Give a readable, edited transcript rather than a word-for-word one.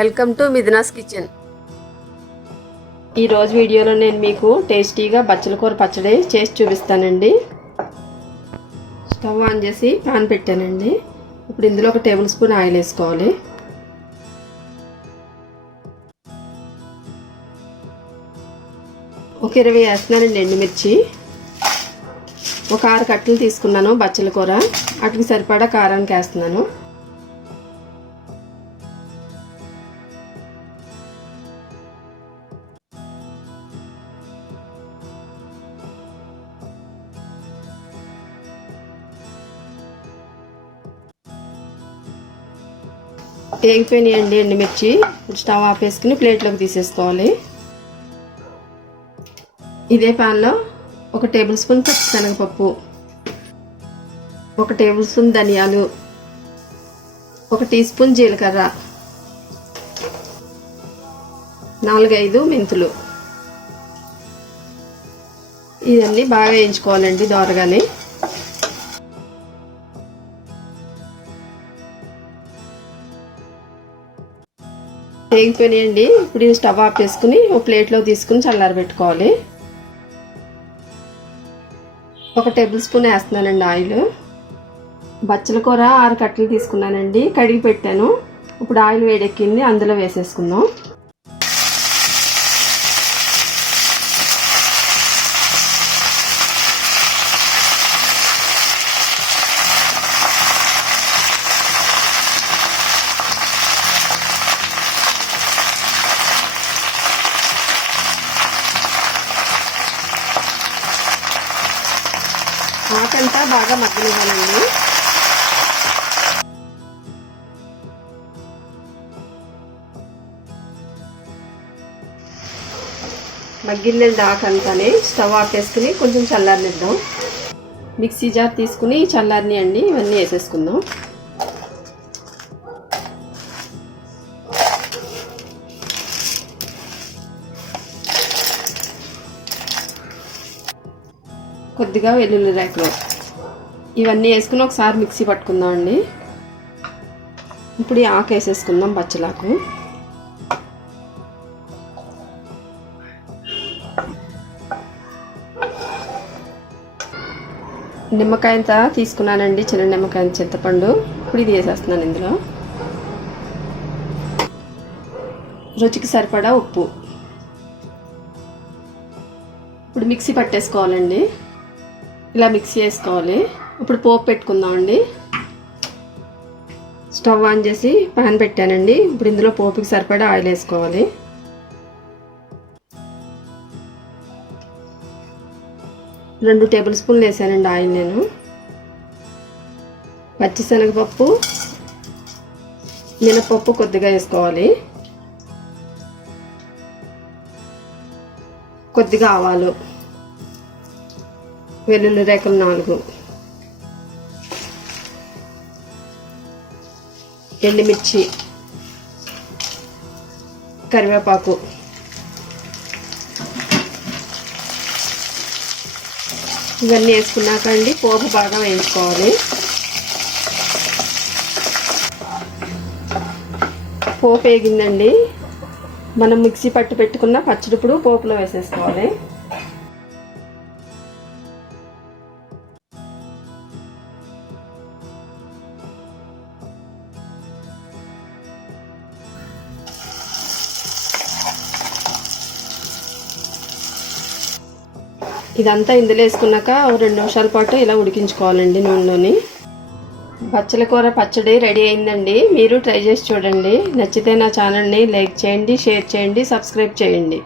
Welcome to Mithuna's kitchen. ఈ రోజు వీడియోలో నేను మీకు టేస్టీగా బచ్చల కూర పచ్చడి చేసి చూపిస్తానండి. స్టవ్ ఆన్ చేసి పాన్ పెట్టానండి. ఇప్పుడు ఇందులో 1 టేబుల్ స్పూన్ ఆయిల్ వేసుకోవాలి. ఒక 20 వేస్తున్నానండి ఎండుమిర్చి. ఒక 6 కట్టలు తీసుకున్నాను బచ్చల కూర, వాటికి సరిపడా కారానికి వేస్తున్నాను. వేగిపోయినాయండి ఎండుమిర్చి. స్టవ్ ఆపేసుకుని ప్లేట్లోకి తీసేసుకోవాలి. ఇదే పాన్లో 1 టేబుల్ స్పూన్ పచ్చిశనగపప్పు, 1 టేబుల్ స్పూన్ ధనియాలు, 1 టీ స్పూన్ జీలకర్ర, 4-5 మెంతులు, ఇవన్నీ బాగా వేయించుకోవాలండి దోరగానే. వేగిపోయినాయండి. ఇప్పుడు ఈ స్టవ్ ఆపేసుకుని ఒక ప్లేట్లో తీసుకుని చల్లారబెట్టుకోవాలి. 1 టేబుల్ స్పూన్ వేస్తున్నానండి ఆయిల్. బచ్చల కూర 6 కట్టలు తీసుకున్నానండి, కడిగి పెట్టాను. ఇప్పుడు ఆయిల్ వేడెక్కింది, అందులో వేసేసుకుందాం. ఆకంతా బాగా మగ్గనివ్వాలండి. మగ్గిందండి ఆకంతానే. స్టవ్ ఆపేసుకుని కొంచెం చల్లారనిద్దాం. మిక్సీ జార్ తీసుకుని చల్లారని అండి ఇవన్నీ వేసేసుకుందాం. కొద్దిగా వెల్లుల్లి రేకులు, ఇవన్నీ వేసుకుని ఒకసారి మిక్సీ పట్టుకుందాం అండి. ఇప్పుడు ఈ ఆకు వేసేసుకుందాం, బచ్చలాకు. నిమ్మకాయంత తీసుకున్నానండి, చిన్న నిమ్మకాయ చింతపండు. ఇప్పుడు ఇది వేసేస్తున్నాను ఇందులో. రుచికి సరిపడా ఉప్పు. ఇప్పుడు మిక్సీ పట్టేసుకోవాలండి. ఇలా మిక్సీ వేసుకోవాలి. ఇప్పుడు పోపు పెట్టుకుందామండి. స్టవ్ ఆన్ చేసి పాన్ పెట్టానండి. ఇప్పుడు ఇందులో పోపుకి సరిపడా ఆయిల్ వేసుకోవాలి. రెండు టేబుల్ స్పూన్లు వేసానండి ఆయిల్ నేను. పచ్చిశనగపప్పు, మినపప్పు కొద్దిగా వేసుకోవాలి. కొద్దిగా ఆవాలు, వెల్లుల్లి రేకులు 4, ఎండుమిర్చి, కరివేపాకు, ఇవన్నీ వేసుకున్నాక అండి పోపు బాగా వేయించుకోవాలి. పోపు వేగిందండి. మనం మిక్సీ పట్టి పెట్టుకున్న పచ్చడి ఇప్పుడు పోపులో వేసేసుకోవాలి. ఇదంతా ఇందులో వేసుకున్నాక 2 నిమిషాల పాటు ఇలా ఉడికించుకోవాలండి నూనెలోని. బచ్చల కూర పచ్చడి రెడీ అయిందండి. మీరు ట్రై చేసి చూడండి. నచ్చితే నా ఛానల్ని లైక్ చేయండి, షేర్ చేయండి, సబ్స్క్రైబ్ చేయండి.